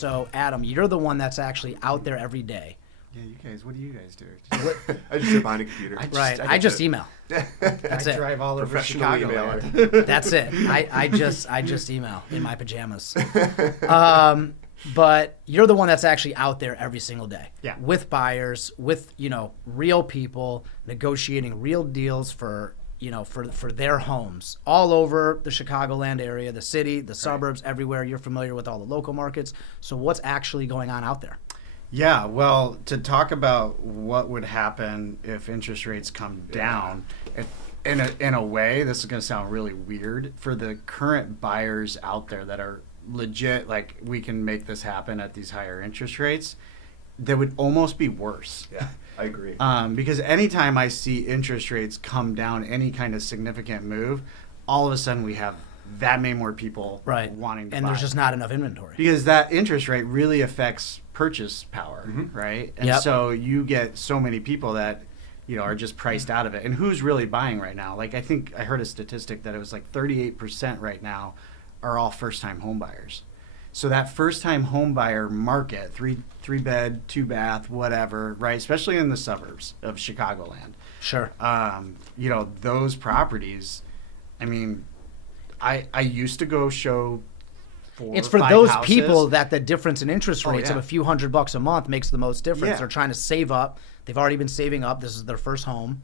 So, Adam, you're the one that's actually out there every day. Yeah, you guys. What do you guys do? I just sit behind a computer. I just email. That's I it. drive all over Professional Chicago. emailer. That's it. I just email in my pajamas. But you're the one that's actually out there every single day. Yeah. With buyers, with, real people negotiating real deals for their homes all over the Chicagoland area, the city, the suburbs, everywhere. You're familiar with all the local markets. So what's actually going on out there? Yeah, well, to talk about what would happen if interest rates come down, in a way, this is going to sound really weird for the current buyers out there that are legit, like, we can make this happen at these higher interest rates, that would almost be worse. Yeah, I agree. Because anytime I see interest rates come down, any kind of significant move, all of a sudden we have that many more people wanting to buy. And there's just not enough inventory. Because that interest rate really affects purchase power, right? And so you get so many people that, are just priced out of it. And who's really buying right now? Like, I think I heard a statistic that it was like 38% right now are all first-time home buyers. So that first-time home buyer market, three bed, 2 bath, whatever, right? Especially in the suburbs of Chicagoland. Sure. Those properties, I mean, I used to go show 4 It's for 5 those houses. people that the difference in interest rates of a few $100 a month makes the most difference. Yeah. They're trying to save up. They've already been saving up. This is their first home.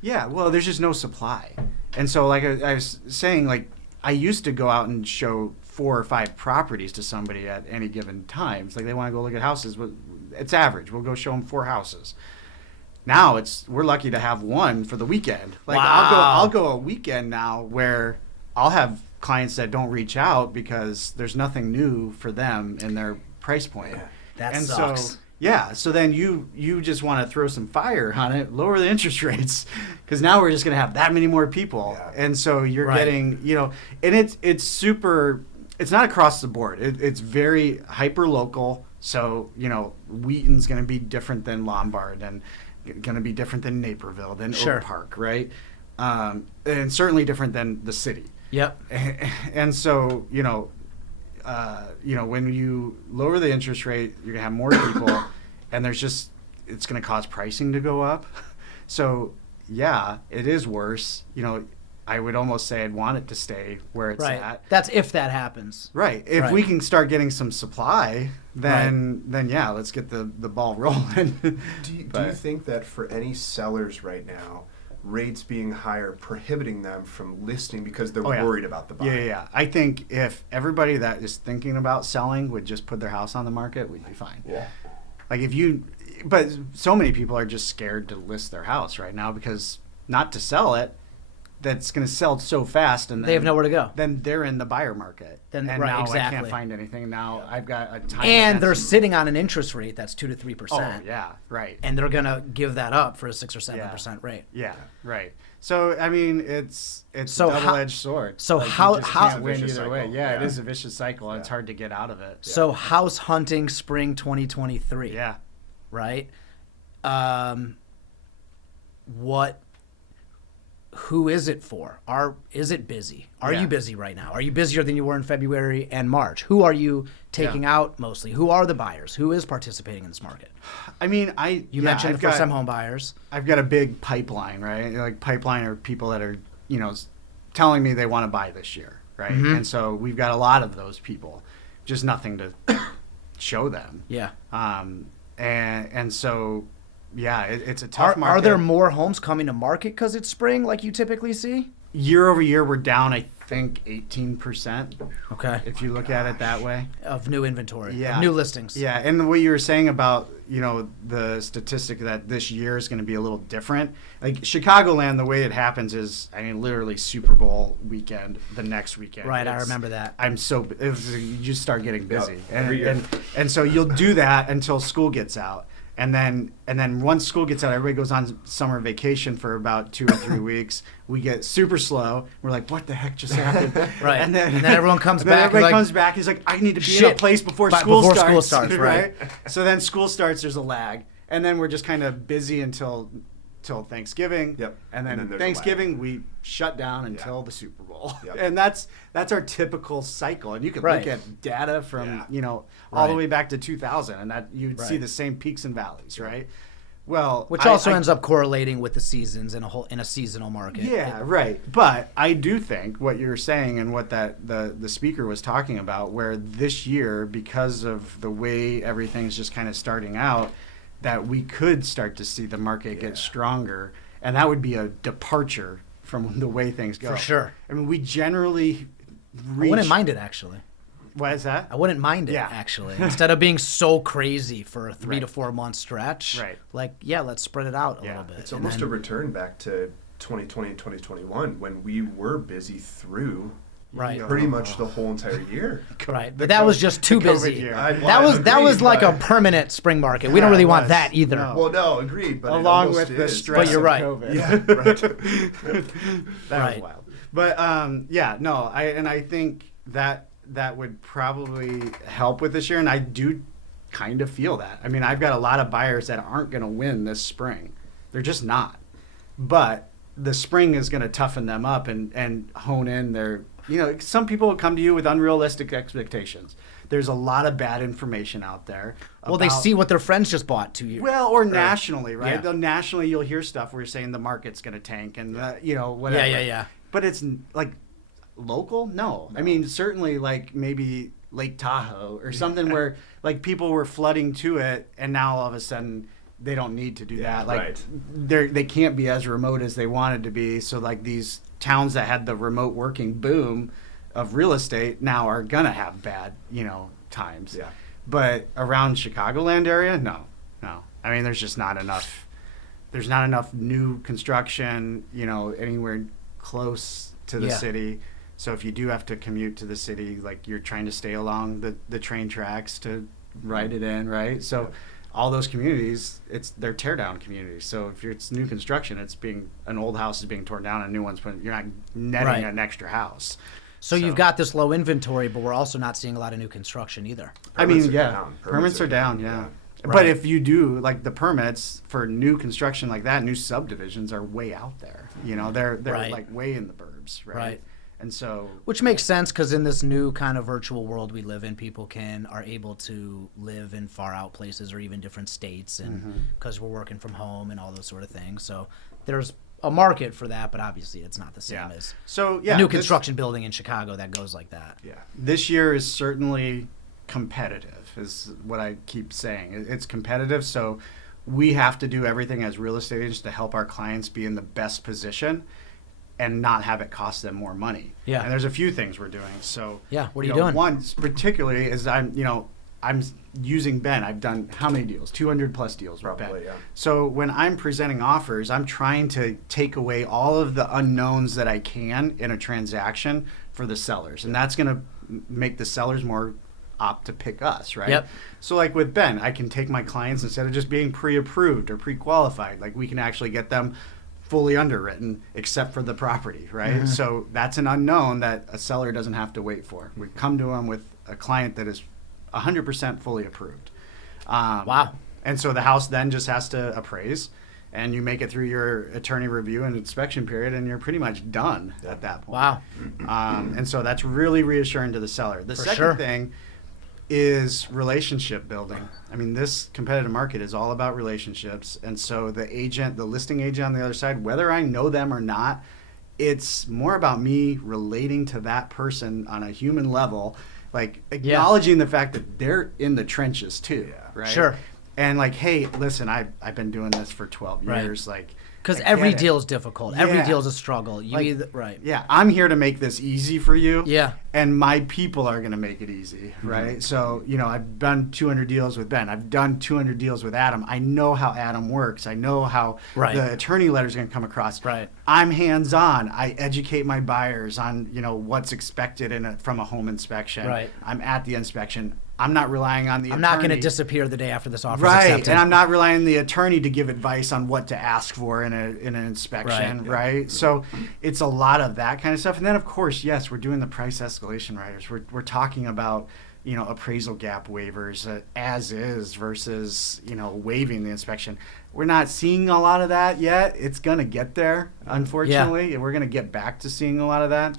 Yeah, well, there's just no supply. And so, like I was saying, like, I used to go out and show 4 or 5 properties to somebody at any given time. It's like they want to go look at houses. It's average. We'll go show them 4 houses. Now we're lucky to have 1 for the weekend. Like, wow. I'll go a weekend now where I'll have clients that don't reach out because there's nothing new for them in their price point. That and sucks. So then you just want to throw some fire on it, lower the interest rates, because now we're just going to have that many more people. Yeah. And so you're getting, and it's super, it's not across the board. It's very hyper local. So, Wheaton's going to be different than Lombard and going to be different than Naperville, than Oak Park, right? And certainly different than the city. Yep. And so, when you lower the interest rate, you're going to have more people, and it's going to cause pricing to go up. So, yeah, it is worse. I would almost say I'd want it to stay where it's at. That's if that happens. Right. If we can start getting some supply, then yeah, let's get the ball rolling. Do you think that for any sellers right now, rates being higher prohibiting them from listing because they're worried about the buyer? Yeah. I think if everybody that is thinking about selling would just put their house on the market, we'd be fine. Yeah. Like but so many people are just scared to list their house right now because not to sell it, that's going to sell so fast, and then they have nowhere to go. Then they're in the buyer market. And now exactly. I can't find anything. Now I've got a time. And they're sitting on an interest rate that's 2 to 3%. Oh yeah, right. And they're going to give that up for a 6 or 7% rate. Yeah, right. So I mean, it's so a double-edged sword. So like, how you just can't win either cycle. way? Yeah, it is a vicious cycle. And it's hard to get out of it. So house hunting spring 2023. Yeah. Right. Who is it for? Is it busy? Are you busy right now? Are you busier than you were in February and March? Who are you taking out mostly? Who are the buyers? Who is participating in this market? I mean, you mentioned the first-time home buyers. I've got a big pipeline, right? Like, pipeline are people that are, telling me they want to buy this year, right? Mm-hmm. And so we've got a lot of those people, just nothing to show them. Yeah. And so. Yeah, it's a tough market. Are there more homes coming to market because it's spring like you typically see? Year over year, we're down, I think, 18%. Okay. If you look at it that way. Of new inventory. Of new listings. Yeah, and what you were saying about, the statistic that this year is going to be a little different. Like, Chicagoland, the way it happens is, literally Super Bowl weekend, the next weekend. Right, I remember that. You just start getting busy. Yep, and so you'll do that until school gets out. And then once school gets out, everybody goes on summer vacation for about 2 or 3 weeks. We get super slow. We're like, what the heck just happened? Right. And then everyone comes back. Everybody comes back. He's like, I need to be in a place before school starts. Right. So then school starts, there's a lag. And then we're just kind of busy until till Thanksgiving. Yep. And then there's a Thanksgiving we shut down until Yeah. the Super Bowl. Yep. And that's our typical cycle. And you can Right. look at data from, Yeah. all the Right. way back to 2000, and that you'd see Right. the same peaks and valleys, right? Well, Which also ends up correlating with the seasons in a seasonal market. Yeah, right. But I do think what you're saying and what the speaker was talking about, where this year, because of the way everything's just kind of starting out, that we could start to see the market get stronger, and that would be a departure from the way things go. For sure. I mean, we generally I wouldn't mind it, actually. What is that? I wouldn't mind it, Yeah. actually. Instead of being so crazy for a 3 to 4 month stretch, Right. like, let's spread it out a Yeah. little bit. It's And almost then- a return back to 2020 and 2021 when we were busy through Right. pretty much the whole entire year. Right, but that was just too the COVID busy. year. That was like a permanent spring market. We don't really it want was. that either. No. Well, no, agreed. But it Along almost with the is. stress But you're of right. COVID. Yeah, right. That Right. was wild. But I think that would probably help with this year, and I do kind of feel that. I mean, I've got a lot of buyers that aren't going to win this spring. They're just not. But the spring is going to toughen them up and hone in their, some people will come to you with unrealistic expectations. There's a lot of bad information out there. Well, they see what their friends just bought 2 years. Well, or nationally, right? Yeah. Though nationally, you'll hear stuff where you're saying the market's going to tank and, whatever. Yeah. But it's like local? No. I mean, certainly like maybe Lake Tahoe or something where like people were flooding to it and now all of a sudden they don't need to do that. Like right. they can't be as remote as they wanted to be. So like these towns that had the remote working boom of real estate now are going to have bad, times. Yeah. But around Chicagoland area, no. I mean, there's just not enough. There's not enough new construction, anywhere close to the city. So if you do have to commute to the city, like you're trying to stay along the train tracks to ride it in, right? So all those communities, they're tear down communities. So if it's new construction, an old house is being torn down and a new one's put. You're not netting an extra house. So you've got this low inventory, but we're also not seeing a lot of new construction either. Permits are yeah, down. permits are down, yeah. Right. But if you do, like the permits for new construction like that, new subdivisions are way out there. They're Right. like way in the burbs, right? Right. And so, Which makes sense because in this new kind of virtual world we live in, people are able to live in far out places or even different states, and because we're working from home and all those sort of things. So there's a market for that, but obviously it's not the same as a new construction building in Chicago that goes like that. Yeah. This year is certainly competitive, is what I keep saying. It's competitive, so we have to do everything as real estate agents to help our clients be in the best position and not have it cost them more money. Yeah. And there's a few things we're doing. So Yeah, what are you doing? One particularly is I'm using Ben. I've done how many deals? 200 plus deals with Ben. Probably, yeah. So when I'm presenting offers, I'm trying to take away all of the unknowns that I can in a transaction for the sellers. And that's going to make the sellers more opt to pick us, right? Yep. So like with Ben, I can take my clients instead of just being pre-approved or pre-qualified. Like we can actually get them fully underwritten except for the property, right? Mm-hmm. So that's an unknown that a seller doesn't have to wait for. We come to them with a client that is 100% fully approved. Wow. And so the house then just has to appraise, and you make it through your attorney review and inspection period, and you're pretty much done at that point. Wow. And so that's really reassuring to the seller. The second sure. thing is relationship building. I mean, this competitive market is all about relationships. And so the listing agent on the other side, whether I know them or not, it's more about me relating to that person on a human level, like acknowledging the fact that they're in the trenches too, right? Sure. And like, hey, listen, I've been doing this for 12 Right. years. Like, Because I every get it. deal is difficult. Every Yeah. deal is a struggle. Right. Yeah, I'm here to make this easy for you. Yeah. And my people are going to make it easy, right? So, I've done 200 deals with Ben. I've done 200 deals with Adam. I know how Adam works. I know how Right. the attorney letter is going to come across. Right. I'm hands-on. I educate my buyers on, what's expected from a home inspection. Right. I'm at the inspection. I'm not relying on the I'm attorney. not going to disappear the day after this offer is Right, accepted. and I'm not relying on the attorney to give advice on what to ask for in an inspection, right? So it's a lot of that kind of stuff. And then, of course, yes, we're doing the price escalation riders. We're talking about, appraisal gap waivers as is versus, waiving the inspection. We're not seeing a lot of that yet. It's going to get there, unfortunately. And we're going to get back to seeing a lot of that.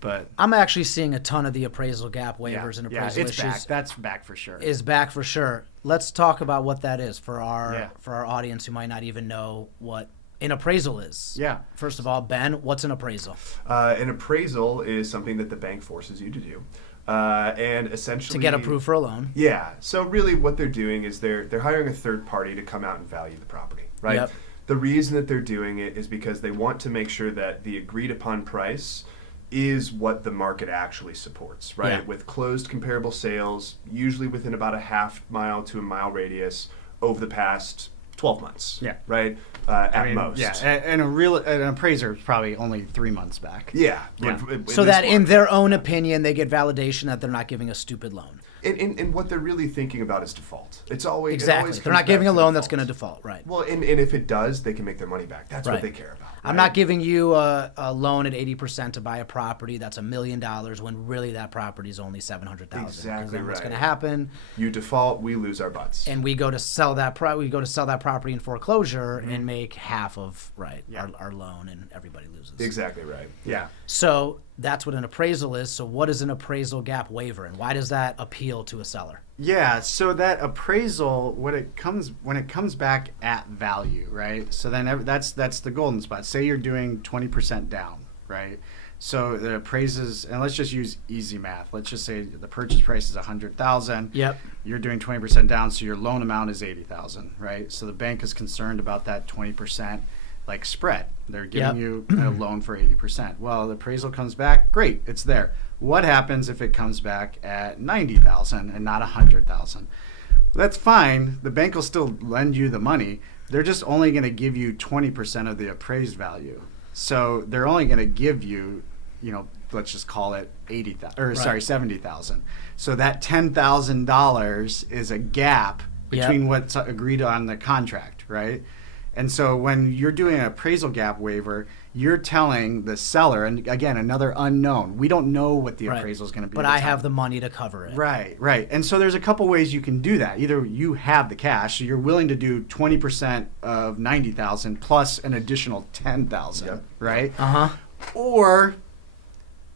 But I'm actually seeing a ton of the appraisal gap waivers and appraisal it's issues. back. That's back for sure. Is back for sure. Let's talk about what that is for our audience who might not even know what an appraisal is. Yeah. First of all, Ben, what's an appraisal? An appraisal is something that the bank forces you to do. And essentially To get approved for a loan. Yeah. So really what they're doing is they're hiring a third party to come out and value the property, right? Yep. The reason that they're doing it is because they want to make sure that the agreed upon price is what the market actually supports, right? Yeah. With closed comparable sales, usually within about a half mile to a mile radius over the past 12 months. Yeah. Right? At most. Yeah. And an appraiser is probably only 3 months back. Yeah. Yeah. So that in their own opinion, they get validation that they're not giving a stupid loan. And what they're really thinking about is default. It's always Exactly. It They're always not giving a comes back loan to that's going to default, right? Well, and if it does, they can make their money back. That's Right. what they care about. I'm not giving you a loan at 80% to buy a property that's $1 million when really that property is only $700,000. Exactly then what's right. going to happen? You default, we lose our butts. And we go to sell that property in foreclosure and make half of our loan, and everybody loses. Exactly right. Yeah. So that's what an appraisal is. So what is an appraisal gap waiver, and why does that appeal to a seller? Yeah, so that appraisal, when it comes back at value, right? So then that's the golden spot. Say you're doing 20% down, right? So it appraises, and let's just use easy math. Let's just say the purchase price is $100,000. Yep. You're doing 20% down, so your loan amount is $80,000, right? So the bank is concerned about that 20% like spread. They're giving you a loan for 80%. Well, the appraisal comes back, great, it's there. What happens if it comes back at $90,000 and not $100,000? That's fine. The bank will still lend you the money. They're just only going to give you 20% of the appraised value. So they're only going to give you, let's just call it $70,000. So that $10,000 is a gap between what's agreed on the contract, right? And so when you're doing an appraisal gap waiver, you're telling the seller, and again, another unknown. We don't know what the appraisal is going to be. But I have the money to cover it. Right. And so there's a couple ways you can do that. Either you have the cash, so you're willing to do 20% of $90,000 plus an additional $10,000, right? Or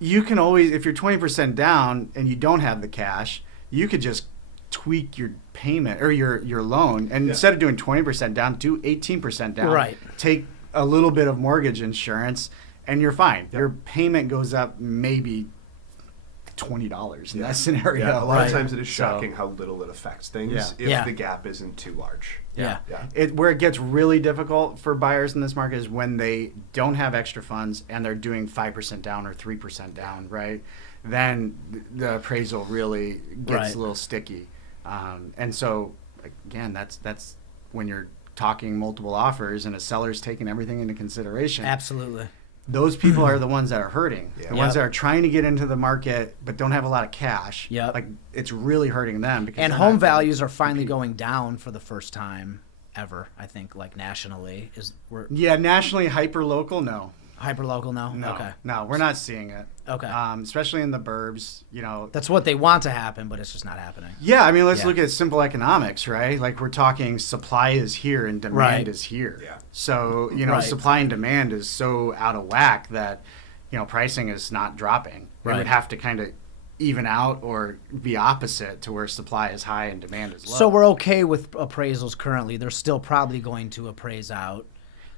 you can always, if you're 20% down and you don't have the cash, you could just tweak your payment or your loan, and instead of doing 20% down, do 18% down. Right. Take a little bit of mortgage insurance, and you're fine. Your payment goes up maybe $20 in that scenario. Yeah, a lot of times it is shocking how little it affects things if the gap isn't too large. Yeah. Where it gets really difficult for buyers in this market is when they don't have extra funds and they're doing 5% down or 3% down, right? Then the appraisal really gets a little sticky. And so, again, that's when you're talking multiple offers and a seller's taking everything into consideration. Absolutely. Those people are the ones that are hurting. The ones that are trying to get into the market but don't have a lot of cash. Yep. Like, it's really hurting them. Because and home values are finally going down for the first time ever, I think, like nationally. Nationally, hyper-local, no. Hyper-local now? No, Okay. no, we're not seeing it. Okay. Especially in the burbs, That's what they want to happen, but it's just not happening. Yeah, I mean, let's look at simple economics, right? Like, we're talking supply is here and demand is here. Yeah. So, supply and demand is so out of whack that, pricing is not dropping. It would have to kind of even out or be opposite to where supply is high and demand is low. So we're okay with appraisals currently. They're still probably going to appraise out.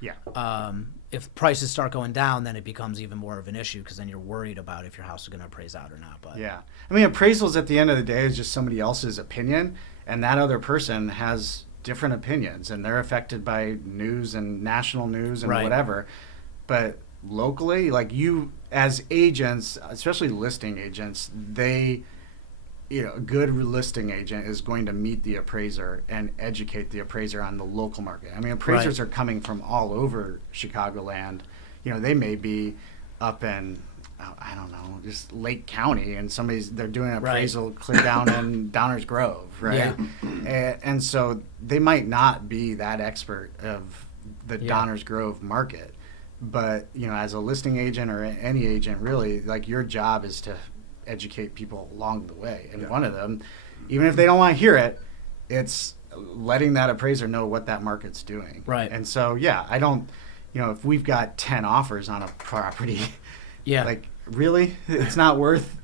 Yeah. If prices start going down, then it becomes even more of an issue because then you're worried about if your house is going to appraise out or not. But yeah, I mean, appraisals at the end of the day is just somebody else's opinion, and that other person has different opinions, and they're affected by news and national news and whatever. But locally, like you as agents, especially listing agents, a good listing agent is going to meet the appraiser and educate the appraiser on the local market. I mean, appraisers are coming from all over Chicagoland. They may be up in, I don't know, just Lake County, and they're doing an appraisal clear down in Downers Grove, right? Yeah. And so they might not be that expert of the Downers Grove market. But, as a listing agent or any agent, really, like, your job is to educate people along the way. And one of them, even if they don't want to hear it, it's letting that appraiser know what that market's doing. Right. And so, I don't, if we've got 10 offers on a property, like, really? It's not worth.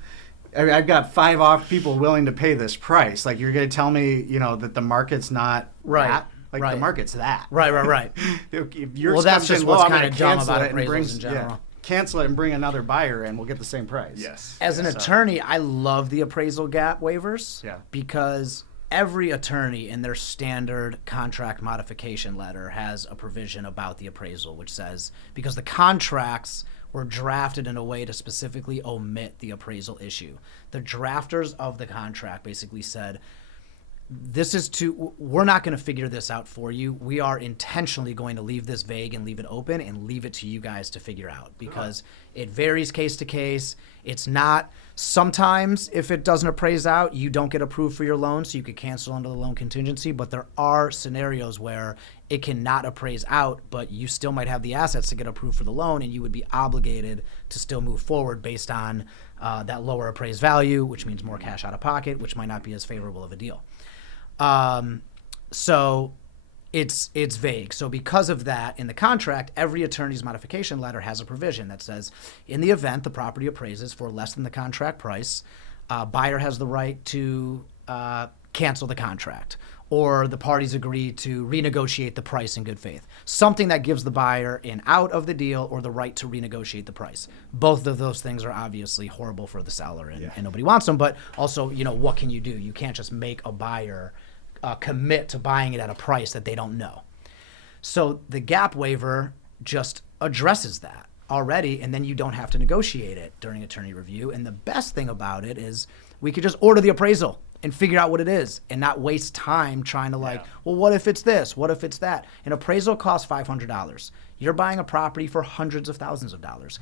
I mean, I've got 5 people willing to pay this price. Like, you're going to tell me, that the market's not that? Like, the market's that. Right. If yours that's just in what's low, kind of dumb about appraisals brings, in general. Cancel it and bring another buyer, and we'll get the same price. Yes. As an attorney, I love the appraisal gap waivers because every attorney in their standard contract modification letter has a provision about the appraisal, which says, because the contracts were drafted in a way to specifically omit the appraisal issue. The drafters of the contract basically said, we're not going to figure this out for you. We are intentionally going to leave this vague and leave it open and leave it to you guys to figure out, because it varies case to case. It's not, sometimes if it doesn't appraise out, you don't get approved for your loan, so you could cancel under the loan contingency. But there are scenarios where it cannot appraise out, but you still might have the assets to get approved for the loan, and you would be obligated to still move forward based on that lower appraised value, which means more cash out of pocket, which might not be as favorable of a deal. So it's vague. So because of that, in the contract, every attorney's modification letter has a provision that says, in the event the property appraises for less than the contract price, buyer has the right to cancel the contract, or the parties agree to renegotiate the price in good faith. Something that gives the buyer an out of the deal or the right to renegotiate the price. Both of those things are obviously horrible for the seller, and nobody wants them. But also, what can you do? You can't just make a buyer commit to buying it at a price that they don't know. So the gap waiver just addresses that already, and then you don't have to negotiate it during attorney review. And the best thing about it is we could just order the appraisal and figure out what it is and not waste time trying to well, what if it's this? What if it's that? An appraisal costs $500. You're buying a property for hundreds of thousands of dollars.